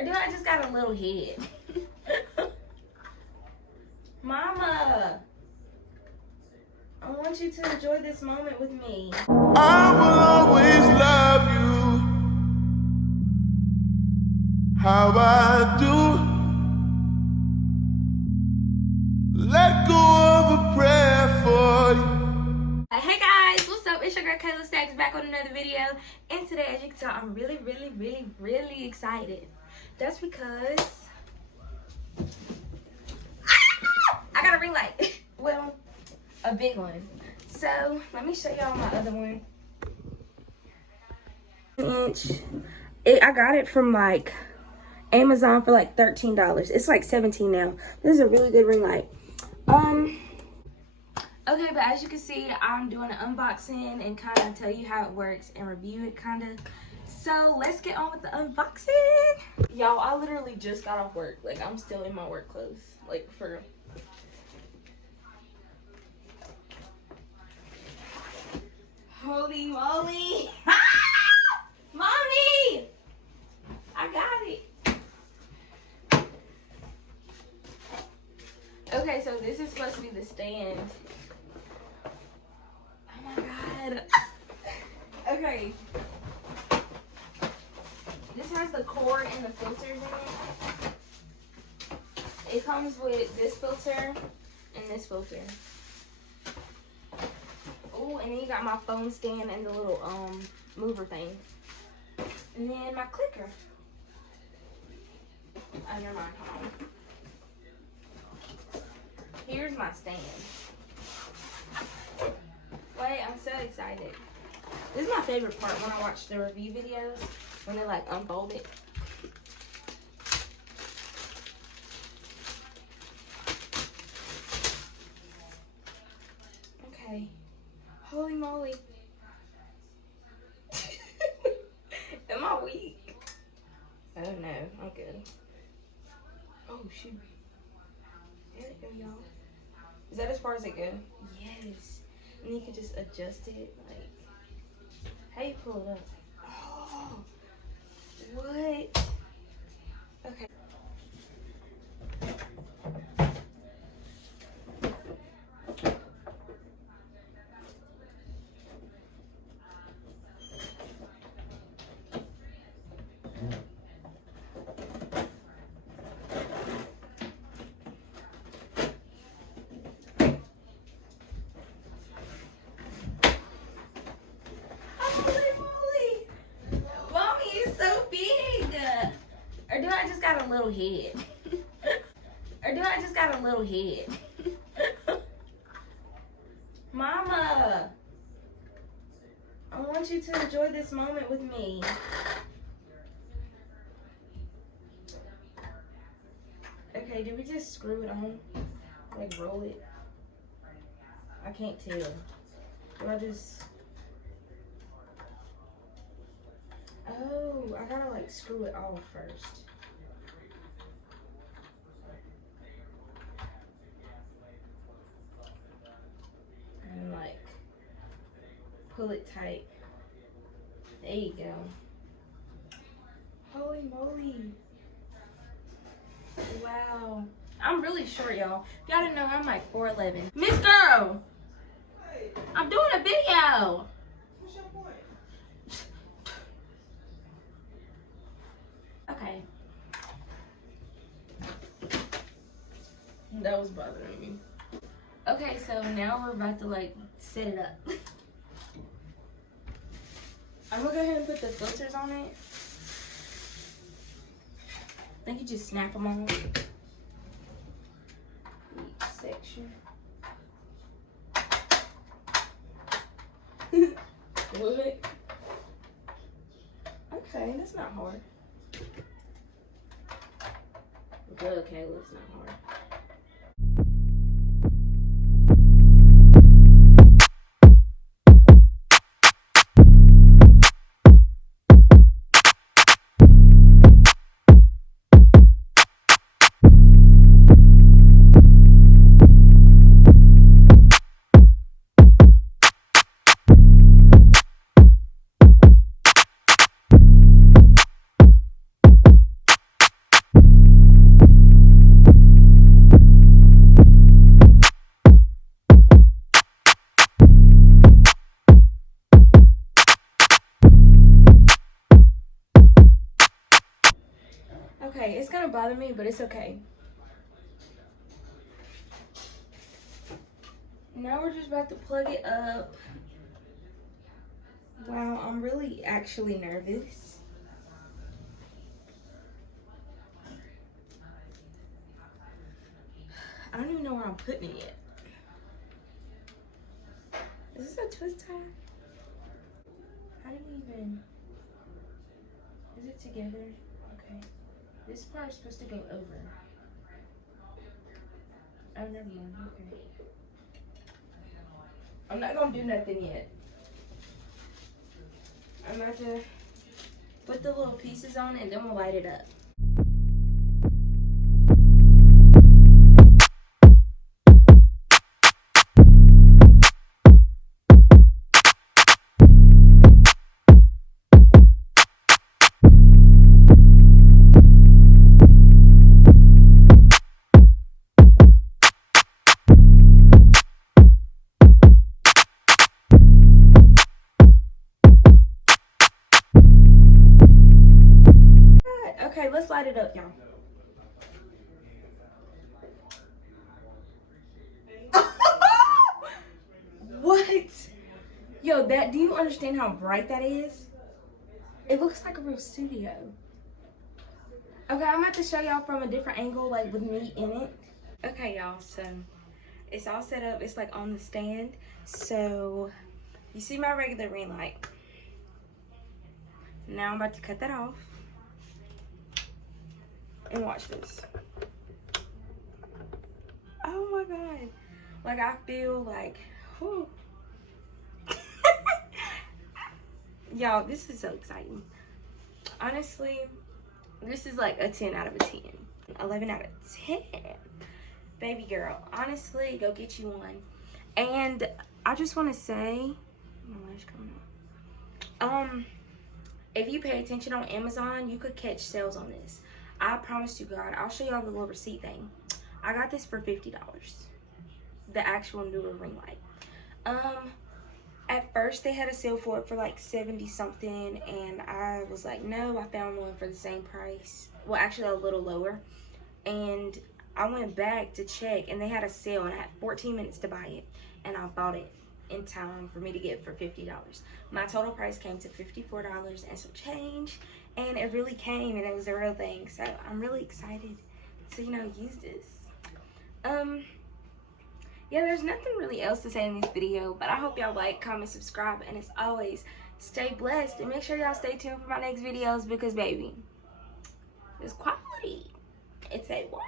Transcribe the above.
Or do I just got a little head? Mama, I want you to enjoy this moment with me. I will always love you how I do. Let go of a prayer for you. Hey guys, what's up? It's your girl Kayla Stacks back with another video. And today, as you can tell, I'm really excited. That's because I got a ring light. Well, a big one. So let me show y'all my other one. I got it from like Amazon for like $13. It's like $17 now. This is a really good ring light. Okay, but as you can see, I'm doing an unboxing and kind of tell you how it works and review it kind of. So let's get on with the unboxing. Y'all, I literally just got off work. Like, I'm still in my work clothes. Like, for real. Holy moly. Mommy! I got it. Okay, so this is supposed to be the stand. Oh my god. Okay. This has the cord and the filters in it. It comes with this filter and this filter. Oh, and then you got my phone stand and the little mover thing. And then my clicker. Oh, never mind. Hold on. Here's my stand. Wait, I'm so excited. This is my favorite part when I watch the review videos, when they like unfold it. Okay. Holy moly. Am I weak? Oh no, I'm good. Oh shoot. There it go, y'all. Is that as far as it goes? Yes. And you can just adjust it, like, how you pull it up? Oh, what? Okay. Or do I just got a little head? Or do I just got a little head? Mama, I want you to enjoy this moment with me. Okay, do we just screw it on? Like roll it? I can't tell. Do I just... Oh, I gotta like screw it off first. And like pull it tight. There you go. Holy moly. Wow. I'm really short, y'all. Y'all didn't know I'm like 4'11". Miss Girl! Hey, I'm doing a video! what's your point? Okay. That was bothering me. Okay, so now we're about to like set it up. I'm gonna go ahead and put the filters on it. I think you just snap them on each section. What? Okay, that's not hard. Okay, that's not hard. Okay, it's gonna bother me, but it's okay. Now we're just about to plug it up. Wow, I'm really actually nervous. I don't even know where I'm putting it yet. Is this a twist tie? How do you even... Is it together? Okay. This part is supposed to go over. Oh, never mind. Okay. I'm not gonna do nothing yet. I'm about to put the little pieces on and then we'll light it up. Okay, let's light it up, y'all. What? Yo, do you understand how bright that is? It looks like a real studio. Okay, I'm about to show y'all from a different angle, like with me in it. Okay, y'all, so it's all set up. It's like on the stand. So you see my regular ring light. Now I'm about to cut that off. And watch this. Oh my God. Like I feel like, whew. Y'all, this is so exciting. Honestly, this is like a 10 out of a 10. 11 out of 10. Baby girl, honestly, go get you one. And I just want to say, my lash coming up. If you pay attention on Amazon, you could catch sales on this. I promise you, God, I'll show y'all the little receipt thing. I got this for $50. The actual NEEWER ring light. At first they had a sale for it for like 70 something, and I was like, no, I found one for the same price. Well, actually a little lower. And I went back to check, and they had a sale, and I had 14 minutes to buy it, and I bought it in time for me to get it for $50. My total price came to $54 and some change, and it really came, and it was a real thing. So I'm really excited to, you know, use this. Yeah, there's nothing really else to say in this video, but I hope y'all like, comment, subscribe, and as always, stay blessed, and make sure y'all stay tuned for my next videos because, baby, it's quality. It's a what?